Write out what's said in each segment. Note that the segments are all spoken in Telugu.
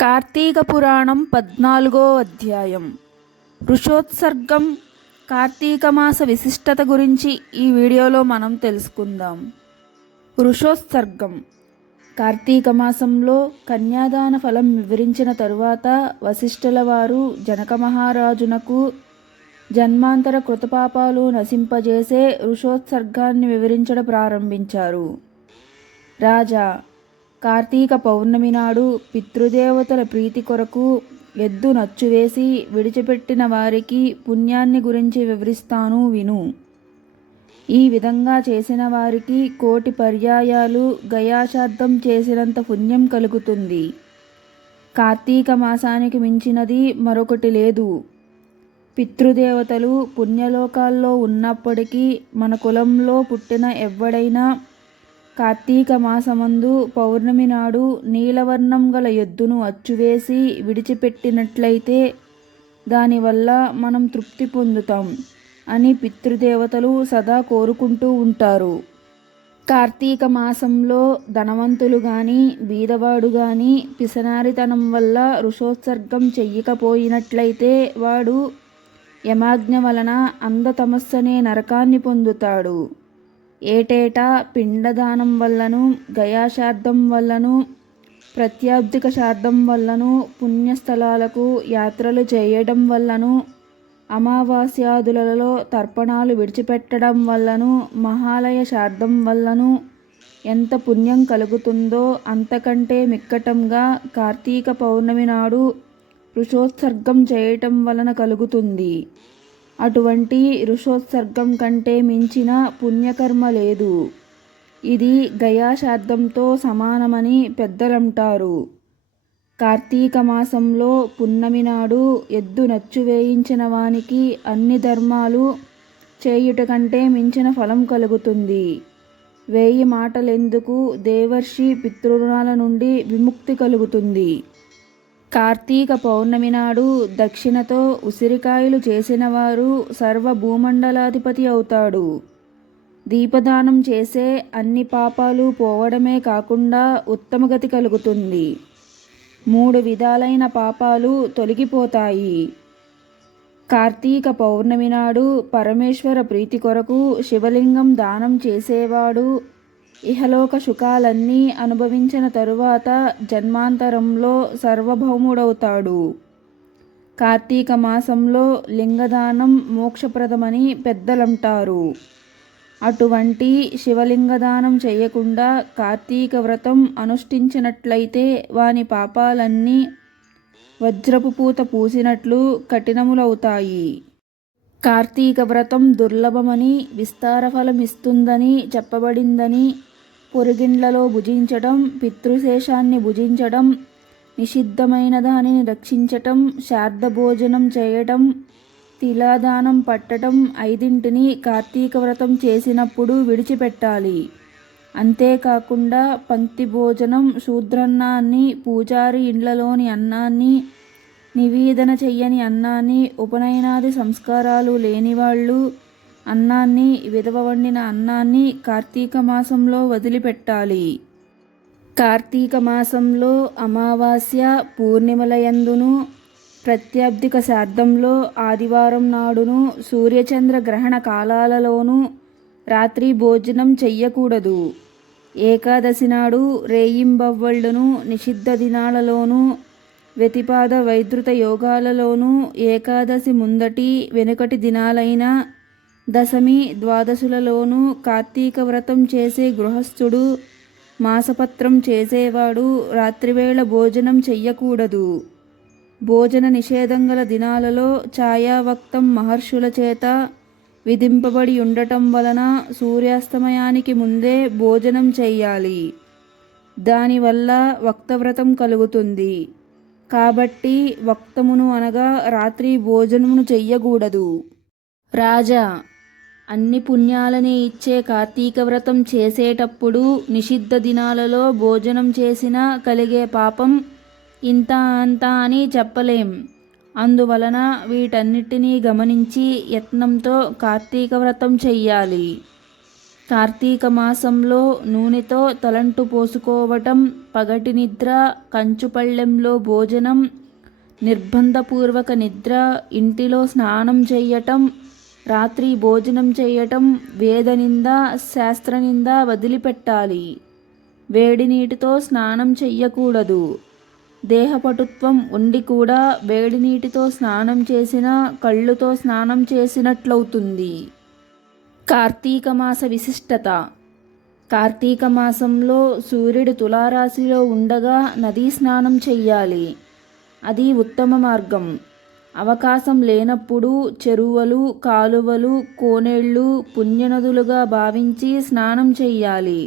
కార్తీక పురాణం 14వ అధ్యాయం ఋషోత్సర్గం. కార్తీక మాస విశిష్టత గురించి ఈ వీడియోలో మనం తెలుసుకుందాం. ఋషోత్సర్గం. కార్తీక మాసంలో కన్యాదాన ఫలం వివరించిన తరువాత వశిష్ఠుల వారు జనక మహారాజునకు జన్మాంతర కృతపాపాలు నశింపజేసే ఋషోత్సర్గాన్ని వివరించడం ప్రారంభించారు. రాజా, కార్తీక పౌర్ణమి నాడు పితృదేవతల ప్రీతి కొరకు ఎద్దు నచ్చువేసి విడిచిపెట్టిన వారికి పుణ్యాన్ని గురించి వివరిస్తాను విను. ఈ విధంగా చేసిన వారికి 1,000,000 పర్యాయాలు గయాశార్థం చేసినంత పుణ్యం కలుగుతుంది. కార్తీక మాసానికి మించినది మరొకటి లేదు. పితృదేవతలు పుణ్యలోకాల్లో ఉన్నప్పటికీ మన కులంలో పుట్టిన ఎవ్వడైనా కార్తీక మాసమందు పౌర్ణమి నాడు నీలవర్ణం గల ఎద్దును అచ్చువేసి విడిచిపెట్టినట్లయితే దానివల్ల మనం తృప్తి పొందుతాం అని పితృదేవతలు సదా కోరుకుంటూ ఉంటారు. కార్తీక మాసంలో ధనవంతులు కానీ బీదవాడు కానీ పిసనారితనం వల్ల ఋషోత్సర్గం చెయ్యకపోయినట్లయితే వాడు యమాజ్ఞ వలన అంధతమస్సనే నరకాన్ని పొందుతాడు. ఏటేటా పిండదానం వల్లను గయాశార్థం వల్లను ప్రత్యాబ్దిక శార్థం వల్లను పుణ్యస్థలాలకు యాత్రలు చేయడం వల్లను అమావాస్యాదులలో తర్పణాలు విడిచిపెట్టడం వల్లను మహాలయ శార్థం వల్లను ఎంత పుణ్యం కలుగుతుందో అంతకంటే మిక్కటంగా కార్తీక పౌర్ణమి నాడు ఋషోత్సర్గం చేయటం వలన కలుగుతుంది. అటువంటి ఋషోత్సర్గం కంటే మించిన పుణ్యకర్మ లేదు. ఇది గయాశార్థంతో సమానమని పెద్దలంటారు. కార్తీక మాసంలో పున్నమి నాడు ఎద్దు నచ్చు వేయించిన వానికి అన్ని ధర్మాలు చేయుట కంటే మించిన ఫలం కలుగుతుంది. 1000 మాటలెందుకు దేవర్షి పితృరుణాల నుండి విముక్తి కలుగుతుంది. కార్తీక పౌర్ణమి నాడు దక్షిణతో ఉసిరికాయలు చేసిన వారు సర్వభూమండలాధిపతి అవుతాడు. దీపదానం చేసే అన్ని పాపాలు పోవడమే కాకుండా ఉత్తమగతి కలుగుతుంది. 3 విధాలైన పాపాలు తొలగిపోతాయి. కార్తీక పౌర్ణమి నాడు పరమేశ్వర ప్రీతి కొరకు శివలింగం దానం చేసేవాడు ఇహలోక సుఖాలన్నీ అనుభవించిన తరువాత జన్మాంతరంలో సర్వభౌముడవుతాడు. కార్తీక మాసంలో లింగదానం మోక్షప్రదమని పెద్దలంటారు. అటువంటి శివలింగదానం చేయకుండా కార్తీక వ్రతం అనుష్ఠించినట్లయితే వాని పాపాలన్నీ వజ్రపు పూత పూసినట్లు కఠినములవుతాయి. కార్తీక వ్రతం దుర్లభమని విస్తార ఫలమిస్తుందని చెప్పబడిందని పొరుగిండ్లలో భుజించటం, పితృశేషాన్ని భుజించటం, నిషిద్ధమైన దానిని రక్షించటం, శార్ద భోజనం చేయటం, తిలాదానం పట్టటం 5 కార్తీక వ్రతం చేసినప్పుడు విడిచిపెట్టాలి. అంతేకాకుండా పంక్తి భోజనం, శూద్రన్నాన్ని, పూజారి ఇండ్లలోని అన్నాన్ని, నివేదన చెయ్యని అన్నాన్ని, ఉపనయనాది సంస్కారాలు లేనివాళ్ళు అన్నాన్ని, విధవ వండిన అన్నాన్ని కార్తీక మాసంలో వదిలిపెట్టాలి. కార్తీక మాసంలో అమావాస్య పూర్ణిమలయందును ప్రత్యాబ్దిక శార్థంలో ఆదివారం నాడును సూర్యచంద్ర గ్రహణ కాలాలలోనూ రాత్రి భోజనం చెయ్యకూడదు. ఏకాదశి నాడు రేయింబవ్వళ్ళును నిషిద్ధ దినాలలోనూ వ్యతిపాద వైద్యుత యోగాలలోనూ ఏకాదశి ముందటి వెనుకటి దినాలైన దశమి ద్వాదశులలోనూ కార్తీక వ్రతం చేసే గృహస్థుడు మాసపత్రం చేసేవాడు రాత్రివేళ భోజనం చెయ్యకూడదు. భోజన నిషేధం గల దినాలలో ఛాయావక్తం మహర్షుల చేత విధింపబడి ఉండటం వలన సూర్యాస్తమయానికి ముందే భోజనం చెయ్యాలి. దానివల్ల వక్తవ్రతం కలుగుతుంది. కాబట్టి వక్తమును అనగా రాత్రి భోజనమును చెయ్యకూడదు. రాజా, అన్ని పుణ్యాలని ఇచ్చే కార్తీక వ్రతం చేసేటప్పుడు నిషిద్ధ దినాలలో భోజనం చేసినా కలిగే పాపం ఇంత అంత అని చెప్పలేం. అందువలన వీటన్నిటినీ గమనించి యత్నంతో కార్తీక వ్రతం చెయ్యాలి. కార్తీక మాసంలో నూనెతో తలంటు పోసుకోవటం, పగటి నిద్ర, కంచుపళ్ళెంలో భోజనం, నిర్బంధపూర్వక నిద్ర, ఇంటిలో స్నానం చేయటం, రాత్రి భోజనం చేయటం, వేదనింద, శాస్త్రనింద వదిలిపెట్టాలి. వేడి నీటితో స్నానం చెయ్యకూడదు. దేహపటుత్వం ఉండి కూడా వేడి నీటితో స్నానం చేసినా కళ్ళుతో స్నానం చేసినట్లవుతుంది. కార్తీక మాస విశిష్టత. కార్తీక మాసంలో సూర్యుడు తులారాశిలో ఉండగా నదీ స్నానం చెయ్యాలి. అది ఉత్తమ మార్గం. అవకాశం లేనప్పుడు చెరువులు, కాలువలు, కోనేళ్ళు పుణ్యనదులుగా భావించి స్నానం చెయ్యాలి.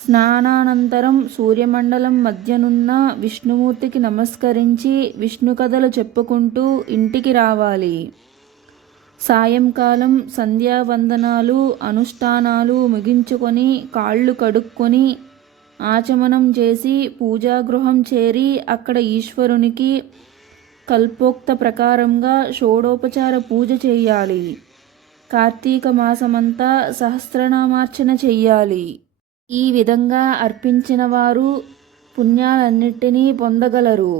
స్నానానంతరం సూర్యమండలం మధ్యనున్న విష్ణుమూర్తికి నమస్కరించి విష్ణు కథలు చెప్పుకుంటూ ఇంటికి రావాలి. సాయంకాలం సంధ్యావందనాలు, అనుష్ఠానాలు ముగించుకొని కాళ్ళు కడుక్కొని ఆచమనం చేసి పూజాగృహం చేరి అక్కడ ఈశ్వరునికి కల్పోక్త ప్రకారంగా షోడోపచార పూజ చేయాలి. కార్తీక మాసమంతా సహస్రనామార్చన చెయ్యాలి. ఈ విధంగా అర్పించిన వారు పుణ్యాలన్నిటినీ పొందగలరు.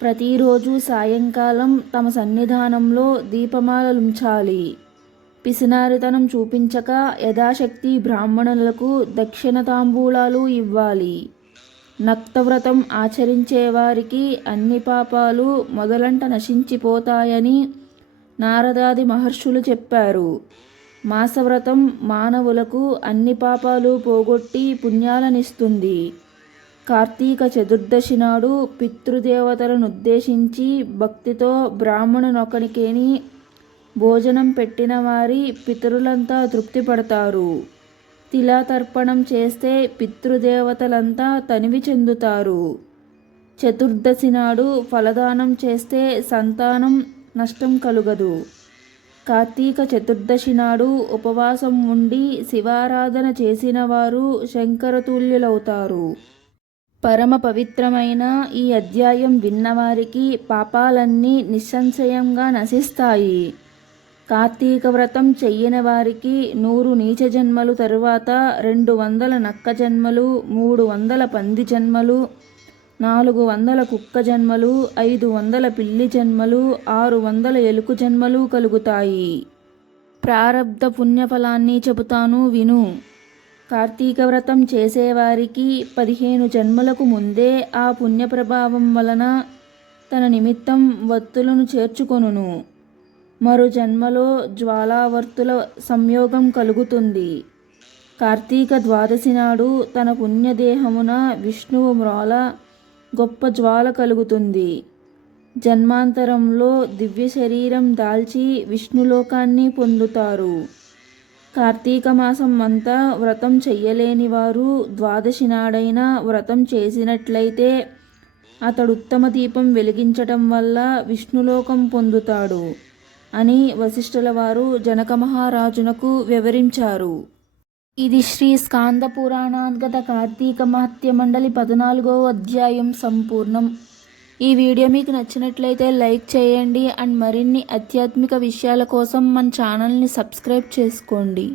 ప్రతిరోజు సాయంకాలం తమ సన్నిధానంలో దీపమాలలుంచాలి. పిసినారితనం చూపించక యథాశక్తి బ్రాహ్మణులకు దక్షిణ తాంబూలాలు ఇవ్వాలి. నక్తవ్రతం ఆచరించేవారికి అన్ని పాపాలు మొదలంట నశించిపోతాయని నారదాది మహర్షులు చెప్పారు. మాసవ్రతం మానవులకు అన్ని పాపాలు పోగొట్టి పుణ్యాలనిస్తుంది. కార్తీక చతుర్దశి నాడు పితృదేవతలను ఉద్దేశించి భక్తితో బ్రాహ్మణునొకనికేని భోజనం పెట్టిన వారి పితరులంతా తృప్తి పడతారు. తిలాతర్పణం చేస్తే పితృదేవతలంతా తనివి చెందుతారు. చతుర్దశి నాడు ఫలదానం చేస్తే సంతానం నష్టం కలుగదు. కార్తీక చతుర్దశి నాడు ఉపవాసం ఉండి శివారాధన చేసిన వారు శంకరతుల్యులవుతారు. పరమ పవిత్రమైన ఈ అధ్యాయం విన్నవారికి పాపాలన్నీ నిస్సంశయంగా నశిస్తాయి. కార్తీక వ్రతం చెయ్యని వారికి 100 నీచ జన్మలు తరువాత 200 నక్క జన్మలు, 300 పంది జన్మలు, 400 కుక్క జన్మలు, 500 పిల్లి జన్మలు, 600 ఎలుక జన్మలు కలుగుతాయి. ప్రారబ్ధ పుణ్యఫలాన్ని చెబుతాను విను. కార్తీక వ్రతం చేసేవారికి 15 జన్మలకు ముందే ఆ పుణ్యప్రభావం వలన తన నిమిత్తం వత్తులను చేర్చుకొనును. మరు జన్మలో జ్వాలావర్తుల సంయోగం కలుగుతుంది. కార్తీక ద్వాదశి నాడు తన పుణ్యదేహమున విష్ణువు మ్రోల గొప్ప జ్వాల కలుగుతుంది. జన్మాంతరంలో దివ్య శరీరం దాల్చి విష్ణులోకాన్ని పొందుతారు. కార్తీక మాసం అంతా వ్రతం చెయ్యలేని వారు ద్వాదశి నాడైనా వ్రతం చేసినట్లయితే అతడు ఉత్తమ దీపం వెలిగించటం వల్ల విష్ణులోకం పొందుతాడు అని వశిష్ఠుల వారు జనక మహారాజునకు వివరించారు. ఇది శ్రీ స్కాంద పురాణాంతర్గత కార్తీక మహత్య మండలి 14వ అధ్యాయం సంపూర్ణం. ఈ వీడియో మీకు నచ్చినట్లయితే లైక్ చేయండి అండ్ మరిన్ని ఆధ్యాత్మిక విషయాల కోసం మన ఛానల్ని సబ్స్క్రైబ్ చేసుకోండి.